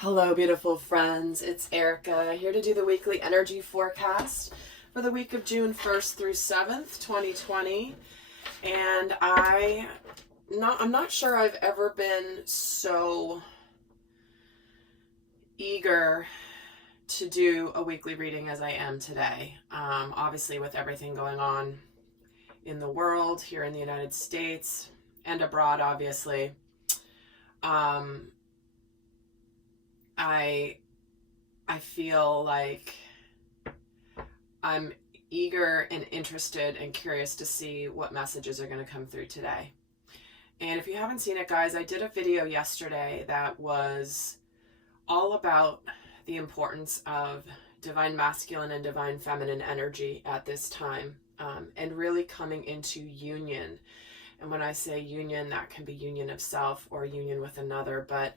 Hello, beautiful friends. It's Erika here to do the weekly energy forecast for the week of June 1st through 7th, 2020. And I'm not sure I've ever been so eager to do a weekly reading as I am today. Obviously, with everything going on in the world, here in the United States, and abroad, obviously. I feel like I'm eager and interested and curious to see what messages are going to come through today. And if you haven't seen it, guys, I did a video yesterday that was all about the importance of divine masculine and divine feminine energy at this time, and really coming into union. And when I say union, that can be union of self or union with another, but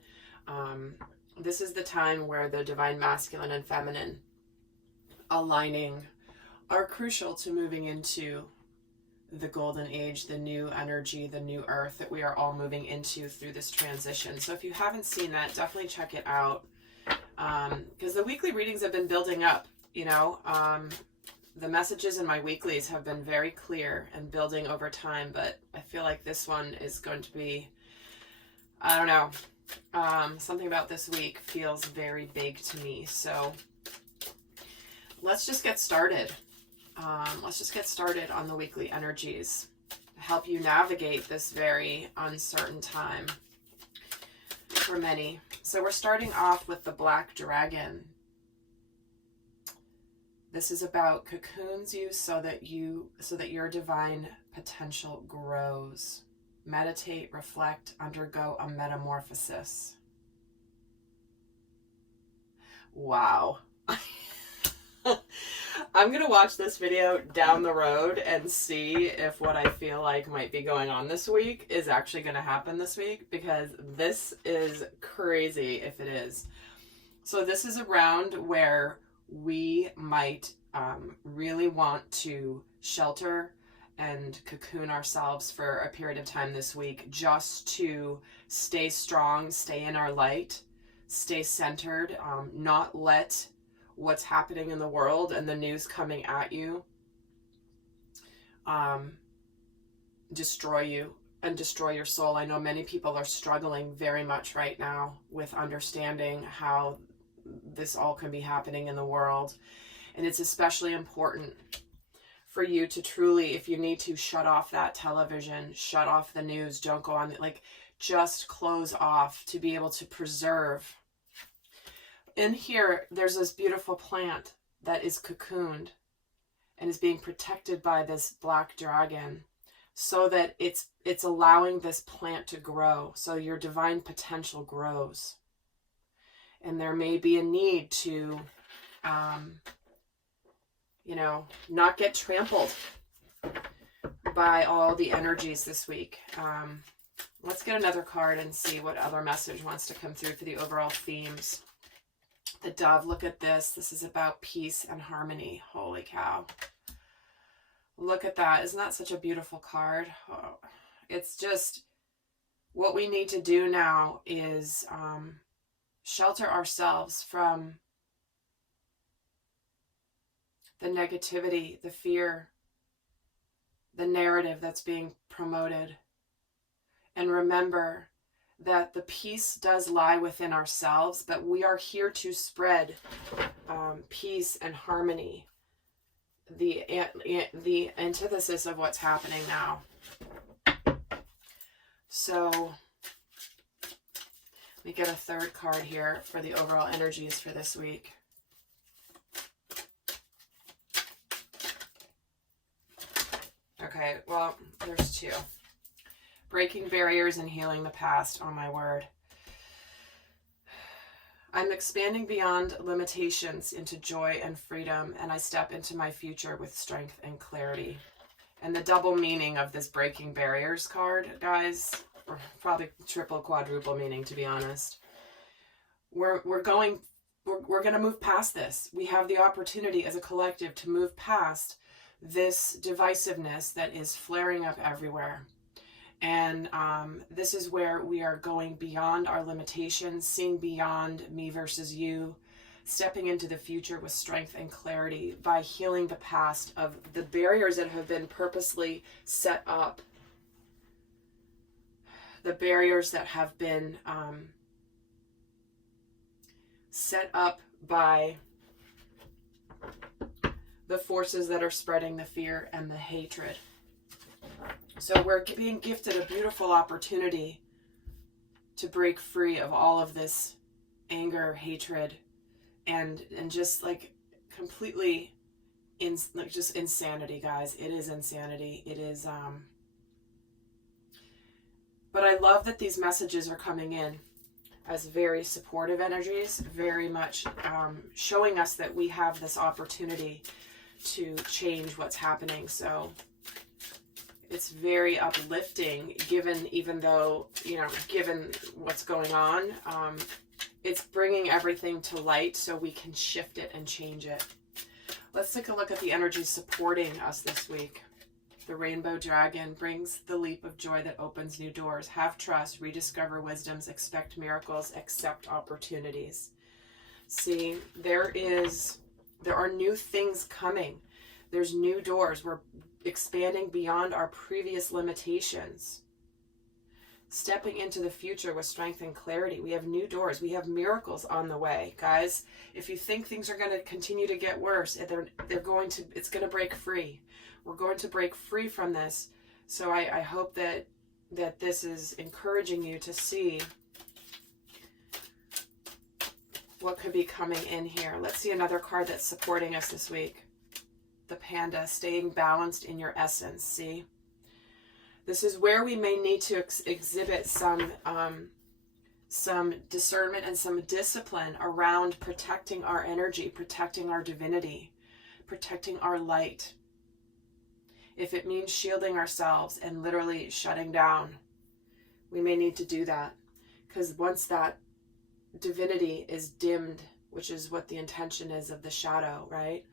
this is the time where the divine masculine and feminine aligning are crucial to moving into the golden age, the new energy, the new earth that we are all moving into through this transition. So if you haven't seen that, definitely check it out, because the weekly readings have been building up. The messages in my weeklies have been very clear and building over time, but I feel like this one is going to be, I don't know, something about this week feels very big to me. So let's just get started. Let's just get started on the weekly energies to help you navigate this very uncertain time for many. So we're starting off with the Black Dragon. This is about cocoons you so that your divine potential grows. Meditate, reflect, undergo a metamorphosis. Wow. I'm going to watch this video down the road and see if what I feel like might be going on this week is actually going to happen this week, because this is crazy if it is. So this is a round where we might really want to shelter and cocoon ourselves for a period of time this week, just to stay strong, stay in our light, stay centered, not let what's happening in the world and the news coming at you destroy you and destroy your soul. I know many people are struggling very much right now with understanding how this all can be happening in the world. And it's especially important for you to truly, if you need to, shut off that television, shut off the news, don't go on, just close off to be able to preserve. In here, there's this beautiful plant that is cocooned and is being protected by this black dragon, so that it's allowing this plant to grow, so your divine potential grows. And there may be a need to not get trampled by all the energies this week. Let's get another card and see what other message wants to come through for the overall themes. The Dove, look at this. This is about peace and harmony. Holy cow. Look at that. Isn't that such a beautiful card? Oh, it's just what we need to do now is shelter ourselves from the negativity, the fear, the narrative that's being promoted. And remember that the peace does lie within ourselves, but we are here to spread peace and harmony, the antithesis of what's happening now. So let me get a third card here for the overall energies for this week. Okay, well, there's two. Breaking barriers and healing the past. Oh my word. I'm expanding beyond limitations into joy and freedom, and I step into my future with strength and clarity. And the double meaning of this breaking barriers card, guys, or probably triple, quadruple meaning, to be honest. We're going to move past this. We have the opportunity as a collective to move past this divisiveness that is flaring up everywhere. And this is where we are going beyond our limitations, seeing beyond me versus you, stepping into the future with strength and clarity by healing the past of the barriers that have been purposely set up, the barriers that have been set up by the forces that are spreading the fear and the hatred. So we're being gifted a beautiful opportunity to break free of all of this anger, hatred, and just like completely just insanity, guys. It is insanity. It is but I love that these messages are coming in as very supportive energies, very much showing us that we have this opportunity to change what's happening. So it's very uplifting, even though, given what's going on, it's bringing everything to light so we can shift it and change it. Let's take a look at the energies supporting us this week. The rainbow dragon brings the leap of joy that opens new doors. Have trust, rediscover wisdoms, expect miracles, accept opportunities. See, there are new things coming. There's new doors. We're expanding beyond our previous limitations. Stepping into the future with strength and clarity. We have new doors. We have miracles on the way, guys. If you think things are going to continue to get worse, it's going to break free. We're going to break free from this. So I hope that this is encouraging you to see what could be coming in here. Let's see another card that's supporting us this week. The panda, staying balanced in your essence. See? This is where we may need to exhibit some discernment and some discipline around protecting our energy, protecting our divinity, protecting our light. If it means shielding ourselves and literally shutting down, we may need to do that. Because once that divinity is dimmed, which is what the intention is of the shadow, right?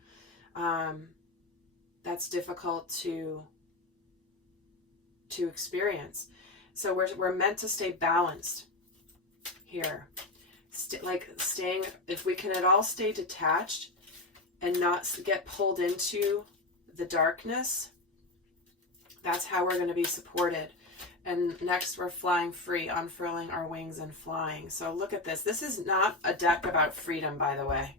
That's difficult to experience. So we're meant to stay balanced here. Staying, if we can at all stay detached and not get pulled into the darkness, that's how we're going to be supported. And next we're flying free, unfurling our wings and flying. So look at this. This is not a deck about freedom, by the way.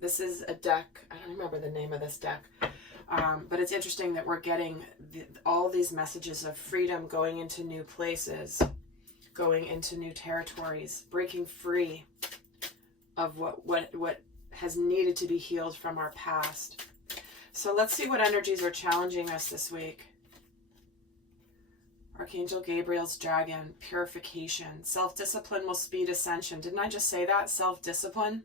This is a deck, I don't remember the name of this deck, but it's interesting that we're getting all these messages of freedom, going into new places, going into new territories, breaking free of what has needed to be healed from our past. So let's see what energies are challenging us this week. Archangel Gabriel's dragon, purification. Self-discipline will speed ascension. Didn't I just say that? Self-discipline,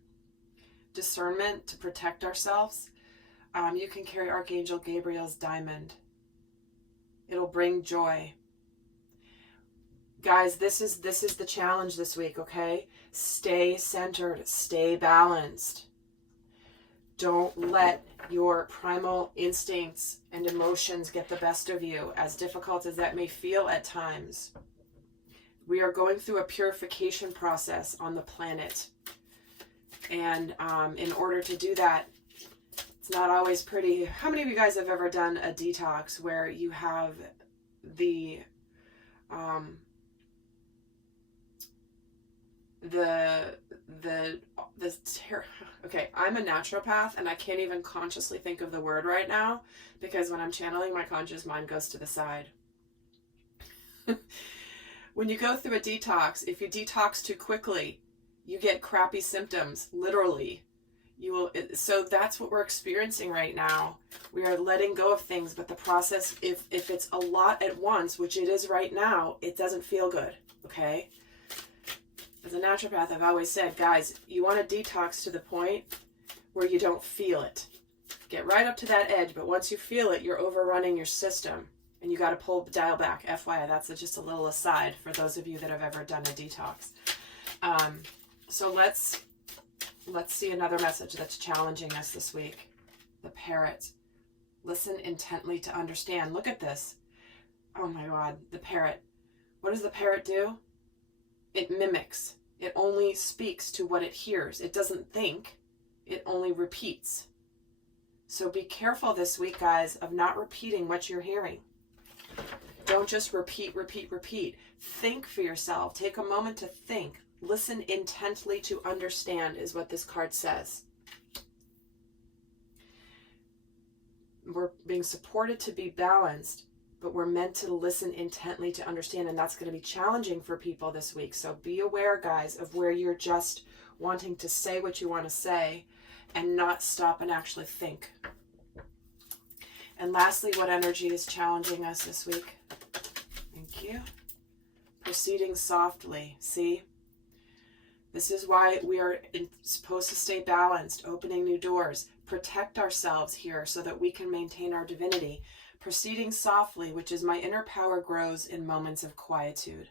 discernment to protect ourselves. You can carry Archangel Gabriel's diamond. It'll bring joy. Guys, this is the challenge this week, okay? Stay centered, stay balanced. Don't let your primal instincts and emotions get the best of you, as difficult as that may feel at times. We are going through a purification process on the planet. And in order to do that, it's not always pretty. How many of you guys have ever done a detox where you have the okay, I'm a naturopath and I can't even consciously think of the word right now because when I'm channeling, my conscious mind goes to the side. When you go through a detox, if you detox too quickly, you get crappy symptoms, literally. So that's what we're experiencing right now. We are letting go of things, but the process, if it's a lot at once, which it is right now, it doesn't feel good, okay? As a naturopath, I've always said, guys, you want to detox to the point where you don't feel it. Get right up to that edge, but once you feel it, you're overrunning your system, and you got to dial back. FYI, that's just a little aside for those of you that have ever done a detox. So let's see another message that's challenging us this week. The parrot. Listen intently to understand. Look at this. Oh my God, the parrot. What does the parrot do? It mimics. It only speaks to what it hears. It doesn't think. It only repeats. So be careful this week, guys, of not repeating what you're hearing. Don't just repeat, repeat, repeat. Think for yourself. Take a moment to think. Listen intently to understand is what this card says. We're being supported to be balanced, but we're meant to listen intently to understand, and that's going to be challenging for people this week. So be aware, guys, of where you're just wanting to say what you want to say and not stop and actually think. And lastly, what energy is challenging us this week? Thank you. Proceeding softly. See? This is why we are supposed to stay balanced, opening new doors, protect ourselves here so that we can maintain our divinity. Proceeding softly, which is my inner power grows in moments of quietude.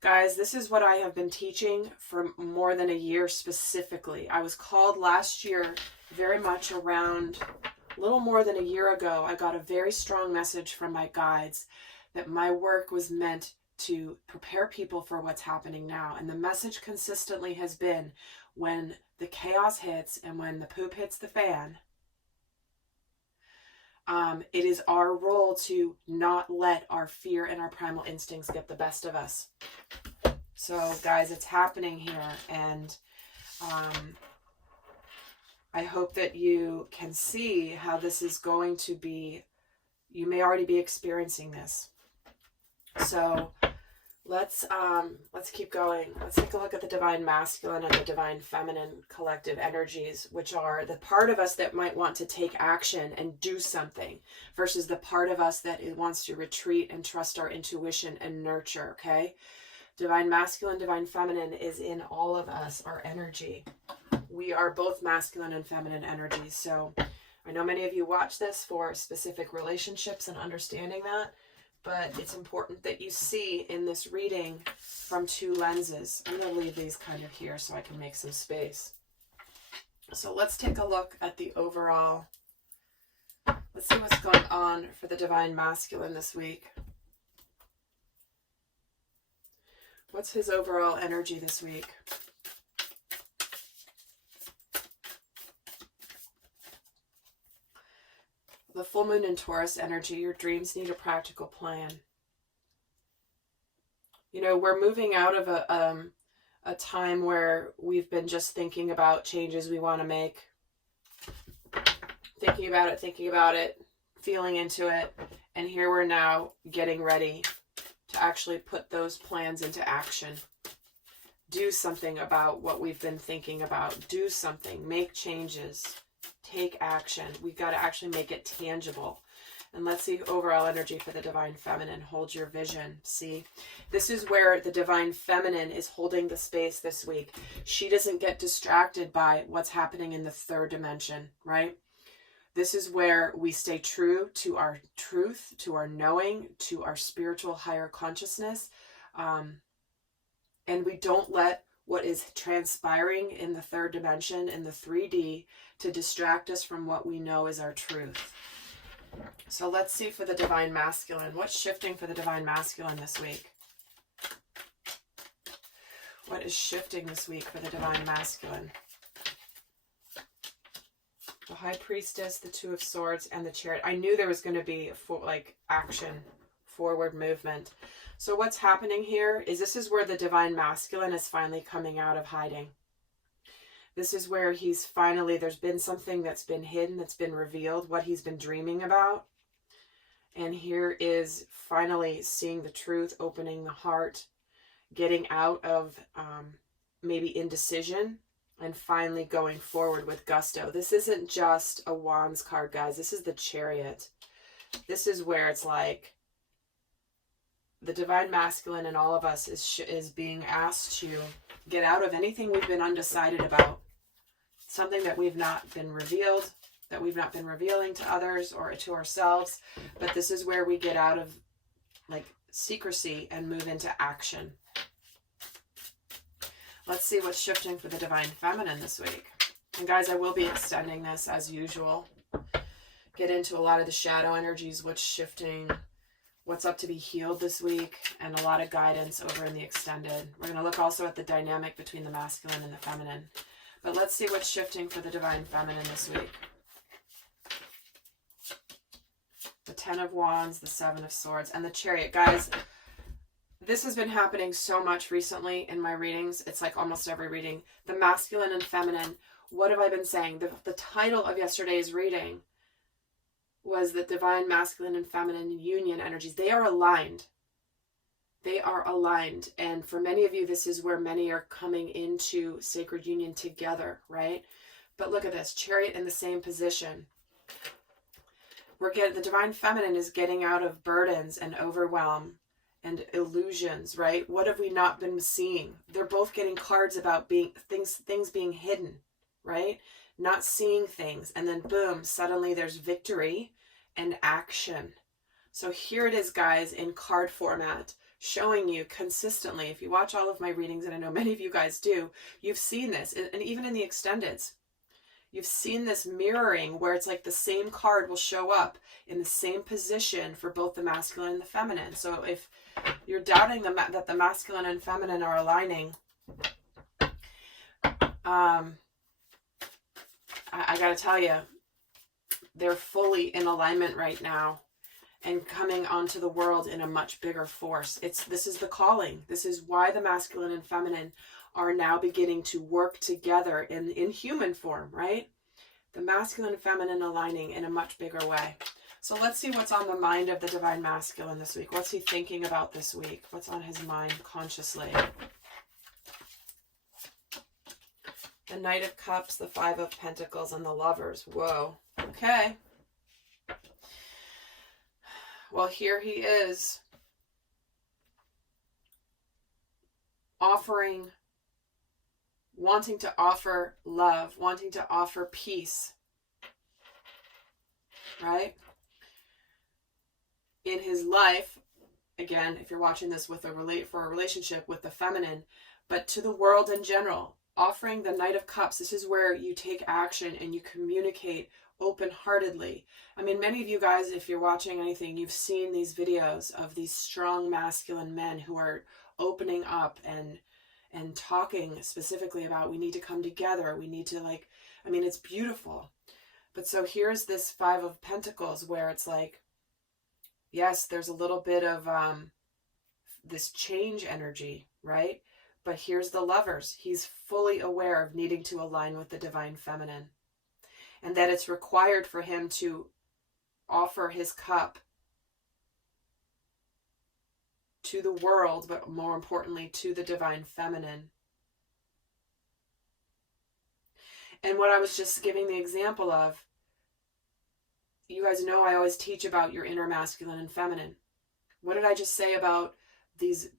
Guys, this is what I have been teaching for more than a year specifically. I was called last year, very much around a little more than a year ago. I got a very strong message from my guides that my work was meant to prepare people for what's happening now. And the message consistently has been, when the chaos hits and when the poop hits the fan, it is our role to not let our fear and our primal instincts get the best of us. So guys, it's happening here, and I hope that you can see how this is going to be. You may already be experiencing this. So let's keep going. Let's take a look at the divine masculine and the divine feminine collective energies, which are the part of us that might want to take action and do something versus the part of us that wants to retreat and trust our intuition and nurture, okay? Divine masculine, divine feminine is in all of us, our energy. We are both masculine and feminine energies. So I know many of you watch this for specific relationships and understanding that, but it's important that you see in this reading from two lenses. I'm going to leave these kind of here so I can make some space. So let's take a look at the overall. Let's see what's going on for the divine masculine this week. What's his overall energy this week? The full moon in Taurus energy, your dreams need a practical plan. You know, we're moving out of a time where we've been just thinking about changes we want to make. Thinking about it, feeling into it. And here we're now getting ready to actually put those plans into action. Do something about what we've been thinking about. Do something. Make changes. Take action. We've got to actually make it tangible. And let's see overall energy for the divine feminine. Hold your vision. See, this is where the divine feminine is holding the space this week. She doesn't get distracted by what's happening in the third dimension, right? This is where we stay true to our truth, to our knowing, to our spiritual higher consciousness. And we don't let what is transpiring in the third dimension, in the 3D, to distract us from what we know is our truth. So let's see for the divine masculine. What's shifting for the divine masculine this week? What is shifting this week for the divine masculine? The High Priestess, the Two of Swords, and the Chariot. I knew there was going to be action, forward movement. So what's happening here is this is where the divine masculine is finally coming out of hiding. This is where he's finally, there's been something that's been hidden, that's been revealed, what he's been dreaming about. And here is finally seeing the truth, opening the heart, getting out of maybe indecision, and finally going forward with gusto. This isn't just a Wands card, guys. This is the Chariot. This is where it's like the divine masculine in all of us is being asked to get out of anything we've been undecided about. Something that we've not been revealed, that we've not been revealing to others or to ourselves. But this is where we get out of secrecy and move into action. Let's see what's shifting for the divine feminine this week. And guys, I will be extending this as usual. get into a lot of the shadow energies, what's shifting, what's up to be healed this week, and a lot of guidance over in the extended. We're going to look also at the dynamic between the masculine and the feminine. But let's see what's shifting for the divine feminine this week. The 10 of Wands, the 7 of Swords, and the Chariot. Guys, this has been happening so much recently in my readings. It's like almost every reading. The masculine and feminine. What have I been saying? The title of yesterday's reading was the divine masculine and feminine union energies. They are aligned. They are aligned. And for many of you, this is where many are coming into sacred union together, right? But look at this. Chariot in the same position. The divine feminine is getting out of burdens and overwhelm and illusions, right? What have we not been seeing? They're both getting cards about things being hidden, right? Not seeing things. And then boom, suddenly there's victory and action. So here it is, guys, in card format, showing you consistently. If you watch all of my readings, and I know many of you guys do, you've seen this. And even in the extendeds, you've seen this mirroring where it's like the same card will show up in the same position for both the masculine and the feminine. So if you're doubting that the masculine and feminine are aligning, I got to tell you, they're fully in alignment right now and coming onto the world in a much bigger force. This is the calling. This is why the masculine and feminine are now beginning to work together in human form, right? The masculine and feminine aligning in a much bigger way. So let's see what's on the mind of the divine masculine this week. What's he thinking about this week? What's on his mind consciously? The Knight of Cups, the 5 of Pentacles, and the Lovers. Whoa. Okay. Well, here he is. Wanting to offer love, wanting to offer peace, right? In his life, again, if you're watching this for a relationship with the feminine, but to the world in general, offering the Knight of Cups, this is where you take action and you communicate open-heartedly. I mean, many of you guys, if you're watching anything, you've seen these videos of these strong masculine men who are opening up and talking specifically about we need to come together. We need to it's beautiful. But so here's this 5 of Pentacles where it's like, yes, there's a little bit of this change energy, right? But here's the Lovers. He's fully aware of needing to align with the divine feminine and that it's required for him to offer his cup to the world, but more importantly, to the divine feminine. And what I was just giving the example of, you guys know I always teach about your inner masculine and feminine. What did I just say about these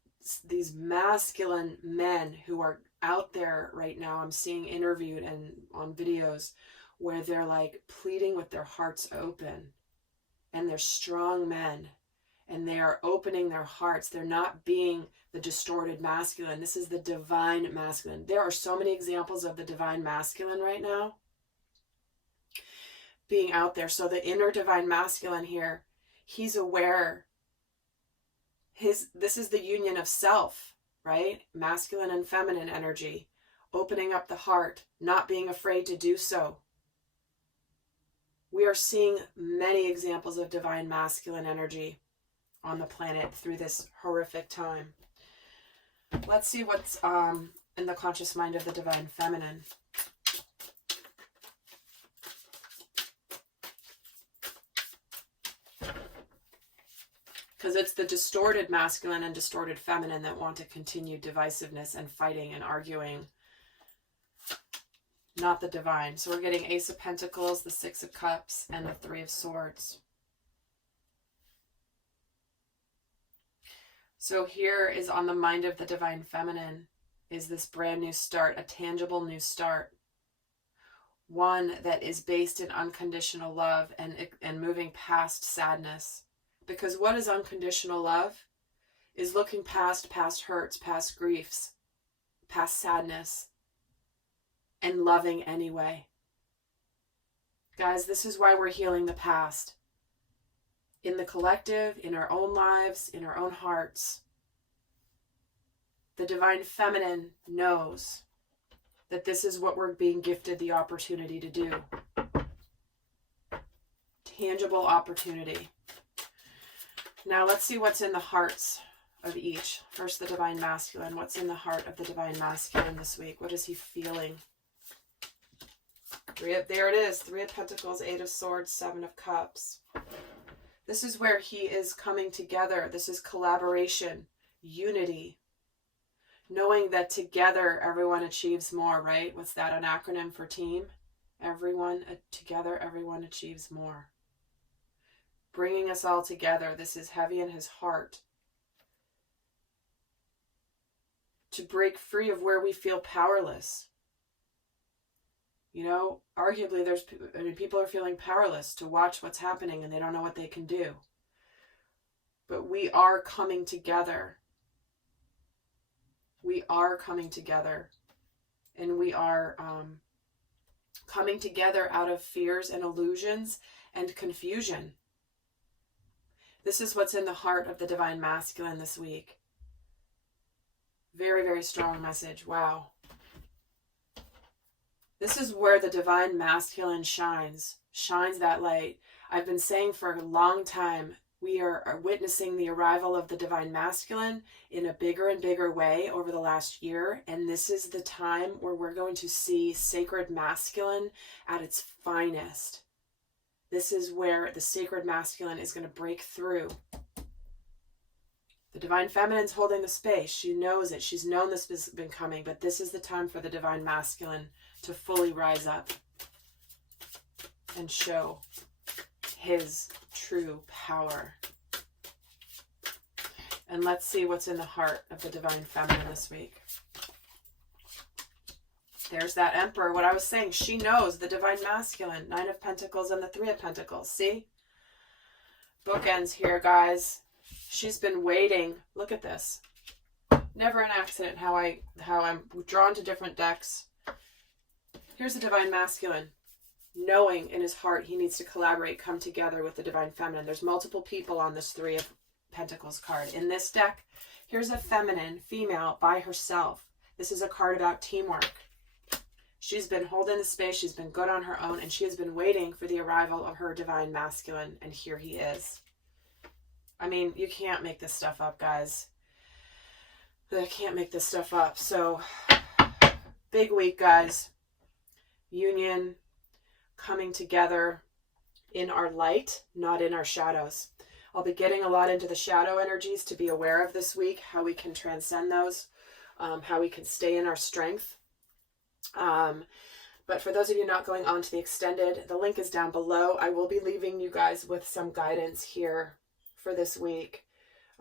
masculine men who are out there right now? I'm seeing interviewed and on videos where they're like pleading with their hearts open, and they're strong men. And they are opening their hearts. They're not being the distorted masculine. This is the divine masculine. There are so many examples of the divine masculine right now being out there. So the inner divine masculine here, he's aware. This is the union of self, right? Masculine and feminine energy. Opening up the heart, not being afraid to do so. We are seeing many examples of divine masculine energy on the planet through this horrific time. Let's see what's in the conscious mind of the divine feminine. Because it's the distorted masculine and distorted feminine that want to continue divisiveness and fighting and arguing, not the divine. So we're getting Ace of Pentacles, the 6 of Cups, and the 3 of Swords. So here is on the mind of the divine feminine is this brand new start, a tangible new start. One that is based in unconditional love and moving past sadness. Because what is unconditional love? Is looking past hurts, past griefs, past sadness, and loving anyway. Guys, this is why we're healing the past. In the collective, in our own lives, in our own hearts. The divine feminine knows that this is what we're being gifted the opportunity to do. Tangible opportunity. Now let's see what's in the hearts of each. First, the divine masculine. What's in the heart of the divine masculine this week? What is he feeling? There it is. 3 of Pentacles, 8 of Swords, 7 of Cups. This is where he is coming together. This is collaboration, unity. Knowing that together everyone achieves more, right? What's that, an acronym for team? Together everyone achieves more. Bringing us all together. This is heavy in his heart. To break free of where we feel powerless. You know, arguably people are feeling powerless to watch what's happening and they don't know what they can do. But we are coming together. We are coming together. And we are coming together out of fears and illusions and confusion. This is what's in the heart of the divine masculine this week. Very, very strong message. Wow. This is where the divine masculine shines that light. I've been saying for a long time, we are witnessing the arrival of the divine masculine in a bigger and bigger way over the last year. And this is the time where we're going to see sacred masculine at its finest. This is where the sacred masculine is going to break through. The divine feminine's holding the space. She knows it. She's known this has been coming, but this is the time for the divine masculine to fully rise up and show his true power. And let's see what's in the heart of the divine feminine this week. There's that Emperor. What I was saying, she knows the divine masculine. 9 of Pentacles and the 3 of Pentacles. See? Bookends here, guys. She's been waiting. Look at this. Never an accident how I'm drawn to different decks. Here's the divine masculine. Knowing in his heart he needs to collaborate, come together with the divine feminine. There's multiple people on this 3 of Pentacles card. In this deck, here's a feminine, female, by herself. This is a card about teamwork. She's been holding the space. She's been good on her own. And she has been waiting for the arrival of her divine masculine. And here he is. I mean, you can't make this stuff up, guys. I can't make this stuff up. So, big week, guys. Union, coming together in our light, not in our shadows. I'll be getting a lot into the shadow energies to be aware of this week, how we can transcend those, how we can stay in our strength. But for those of you not going on to the extended, the link is down below. I will be leaving you guys with some guidance here for this week.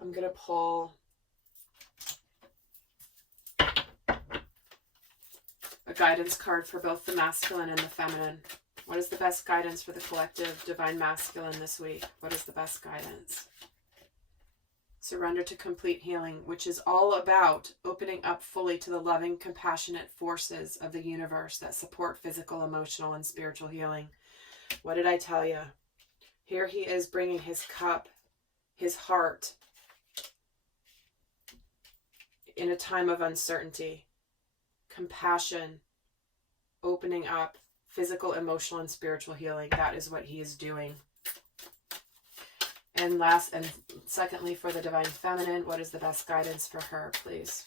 I'm going to pull a guidance card for both the masculine and the feminine. What is the best guidance for the collective divine masculine this week? What is the best guidance? Surrender to complete healing, which is all about opening up fully to the loving, compassionate forces of the universe that support physical, emotional, and spiritual healing. What did I tell you? Here he is bringing his cup, his heart, in a time of uncertainty, compassion, opening up, physical, emotional, and spiritual healing. That is what he is doing. And secondly, for the divine feminine, what is the best guidance for her, please?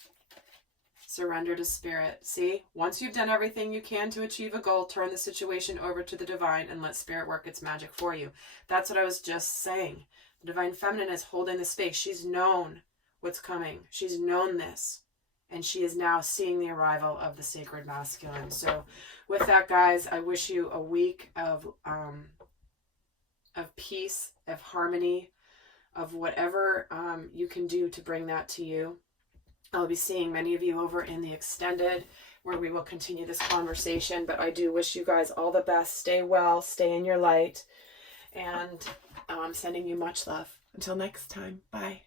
Surrender to spirit. See, once you've done everything you can to achieve a goal, turn the situation over to the divine and let spirit work its magic for you. That's what I was just saying. The divine feminine is holding the space. She's known what's coming. She's known this. And she is now seeing the arrival of the sacred masculine. So with that, guys, I wish you a week of peace, of harmony, of whatever you can do to bring that to you. I'll be seeing many of you over in the extended, where we will continue this conversation. But I do wish you guys all the best. Stay well, stay in your light, and I'm sending you much love. Until next time, bye.